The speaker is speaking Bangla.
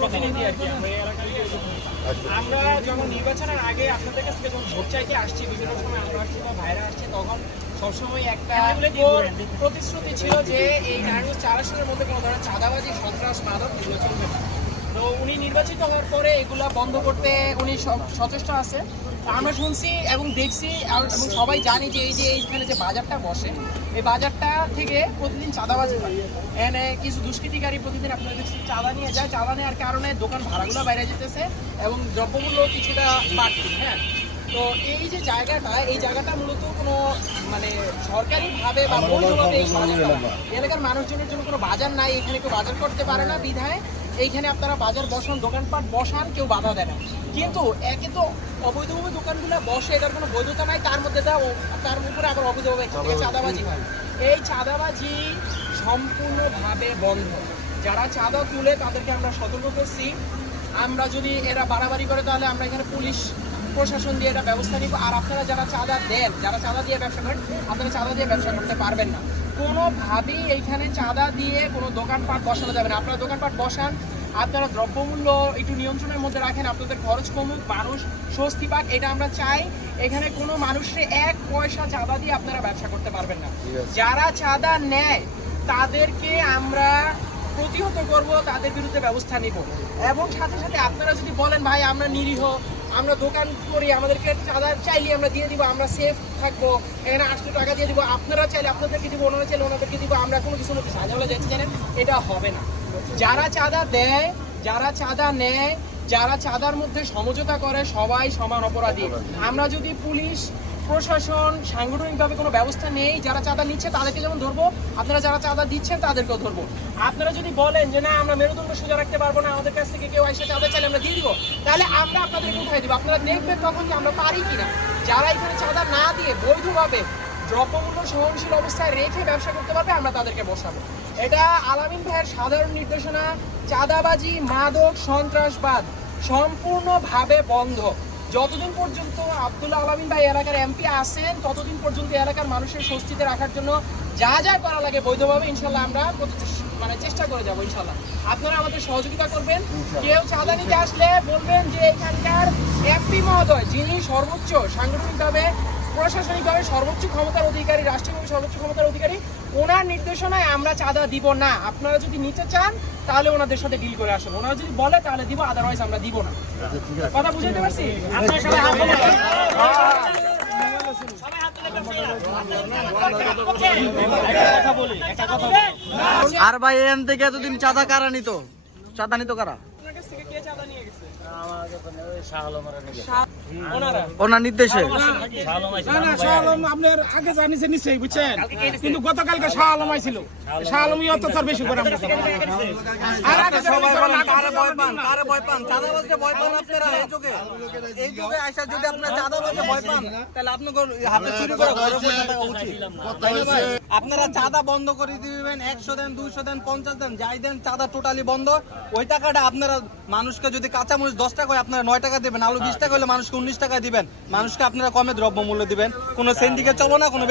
প্রতিনিধি আর কি আমরা যখন নির্বাচনের আগে আপনাদের কাছ থেকে যখন ভোট চাইতে আসছি বিভিন্ন সময় আমরা আসছি বা ভাইরা আসছি তখন সবসময় একটা প্রতিশ্রুতি ছিল যে এই নারায়ণগঞ্জ 4 আসনের মধ্যে কোনো ধরনের চাঁদাবাজি সন্ত্রাস মাদক এগুলো চলবে না। তো উনি নির্বাচিত হওয়ার পরে এগুলা বন্ধ করতে উনি সচেষ্ট আছে। আমরা শুনছি এবং দেখছি এবং সবাই জানি যে এইখানে যে বাজারটা বসে এই বাজারটা থেকে প্রতিদিন চাঁদাবাজি হয়। এখানে কিছু দুষ্কৃতিকারী প্রতিদিন আপনার কাছে চাঁদা নিয়ে যায়, চাঁদা নেওয়ার কারণে দোকান ভাড়াগুলো বাইরে যেতেছে এবং দ্রব্যমূল্য কিছুটা বাড়ছে। হ্যাঁ, তো এই যে জায়গাটা এই জায়গাটা মূলত কোনো মানে সরকারিভাবে বা বৈধভাবে এই বাজারটা এলাকার মানুষজনের জন্য কোনো বাজার নাই, এখানে কেউ বাজার করতে পারে না বিধায় এইখানে আপনারা বাজার বসান, দোকানপাট বসান, কেউ বাধা দেয় না। কিন্তু একে তো অবৈধভাবে দোকানগুলো বসে, এটার কোনো বৈধতা নাই, তার মধ্যে তার উপরে আবার অবৈধভাবে চাঁদাবাজি হয়। এই চাঁদাবাজি সম্পূর্ণভাবে বন্ধ। যারা চাঁদা তুলে তাদেরকে আমরা সতর্ক করছি, আমরা যদি এরা বাড়াবাড়ি করে তাহলে আমরা এখানে পুলিশ প্রশাসন দিয়ে এটা ব্যবস্থা নিব। আর আপনারা যারা চাঁদা দেন, যারা চাঁদা দিয়ে ব্যবসা করেন, আপনারা চাঁদা দিয়ে ব্যবসা করতে পারবেন না। কোনোভাবেই এইখানে চাঁদা দিয়ে কোনো দোকানপাট বসানো যাবে না। আপনারা দোকানপাট বসান, আপনারা দ্রব্যমূল্য একটু নিয়ন্ত্রণের মধ্যে রাখেন, আপনাদের খরচ কমুক, মানুষ স্বস্তি পাক, এটা আমরা চাই। এখানে কোনো মানুষের 1 পয়সা চাঁদা দিয়ে আপনারা ব্যবসা করতে পারবেন না। যারা চাঁদা নেয় তাদেরকে আমরা প্রতিহত করব, তাদের বিরুদ্ধে ব্যবস্থা নিব। এবং সাথে সাথে আপনারা যদি বলেন ভাই আমরা নিরীহ, আমরা দোকান করি, আমাদেরকে চাঁদা চাইলে আমরা দিয়ে দিব, আমরা সেফ থাকবো, এখানে 800 টাকা দিয়ে দিব, আপনারা চাইলে আপনাদেরকে দিব, ওনারা চাইলে ওনাদেরকে দিব, আমরা কোনো কিছু মধ্যে সাজানো যাচ্ছে জানেন, এটা হবে না। যারা চাঁদা দেয়, যারা চাঁদা নেয়, যারা চাঁদার মধ্যে সমঝোতা করে সবাই সমান অপরাধী। আমরা যদি পুলিশ প্রশাসন সাংগঠনিকভাবে কোনো ব্যবস্থা নেই, যারা চাঁদা নিচ্ছে তাদেরকে যেমন ধরবো, আপনারা যারা চাঁদা দিচ্ছেন তাদেরকেও ধরবো। আপনারা যদি বলেন যে না আমরা মেরুদণ্ড সোজা রাখতে পারবো না, আমাদের কাছ থেকে কেউ এসে চাঁদা চাইলে আমরা দিয়ে দিব, তাহলে আমরা আপনাদেরকে উঠাই দিব। আপনারা দেখবেন তখন যে আমরা পারি কিনা। যারা এখানে চাঁদা না দিয়ে বৈধভাবে দ্রব্যমূল্য সহনশীল অবস্থায় রেখে ব্যবসা করতে পারবে আমরা তাদেরকে বসাবো। এটা আলামিন ভাইয়ের সাধারণ নির্দেশনা। চাঁদাবাজি, মাদক, সন্ত্রাসবাদ সম্পূর্ণভাবে বন্ধ। যতদিন পর্যন্ত আব্দুল্লাহ আলামিন ভাই এলাকার এমপি আছেন ততদিন পর্যন্ত এলাকার মানুষের স্বস্তিতে রাখার জন্য যা যা করা লাগে বৈধভাবে ইনশাল্লাহ আমরা চেষ্টা করে যাবো। ইনশাল্লাহ আপনারা আমাদের সহযোগিতা করবেন। কেউ চাঁদা নিতে আসলে বলবেন যে এখানকার এমপি মহোদয়, যিনি সর্বোচ্চ সাংগঠনিকভাবে প্রশাসনিকভাবে সর্বোচ্চ ক্ষমতার অধিকারী, রাষ্ট্রীয়ভাবে সর্বোচ্চ ক্ষমতার অধিকারী, ওনার নির্দেশনায় আমরা চাঁদা দিব না। আপনারা যদি নিতে চান তাহলে ওনাদের সাথে ডিল করে আসুন, ওনারা যদি বলে তাহলে দিব, আদারওয়াইজ আমরা দিব না। কথা বুঝতে পারছি? আর ভাই এখান থেকে এতদিন চাঁদা কারা নিত? চাঁদা নিত কারা? ওনার নির্দেশে আপনার আগে জানিছে নিশ্চয়ই, বুঝছেন, কিন্তু গতকালকে শাহ আলম আইছিল। শাহ আলমই অত্যাচার বেশি করে আমরা। আপনারা চাঁদা বন্ধ করে দিবেন, 100 দেন, 200 দেন, 50 দেন, যাই দেন, চাঁদা টোটালি বন্ধ। ওই টাকাটা আপনারা মানুষকে যদি কাঁচামরিচ 10 টাকা হয় আপনারা 9 টাকা দিবেন, আলু 20 টাকা হলে মানুষকে 19 টাকা দিবেন। মানুষকে আপনারা কমে দ্রব্য মূল্য দিবেন, কোনো সেন্ডিকে চলো না, কোনো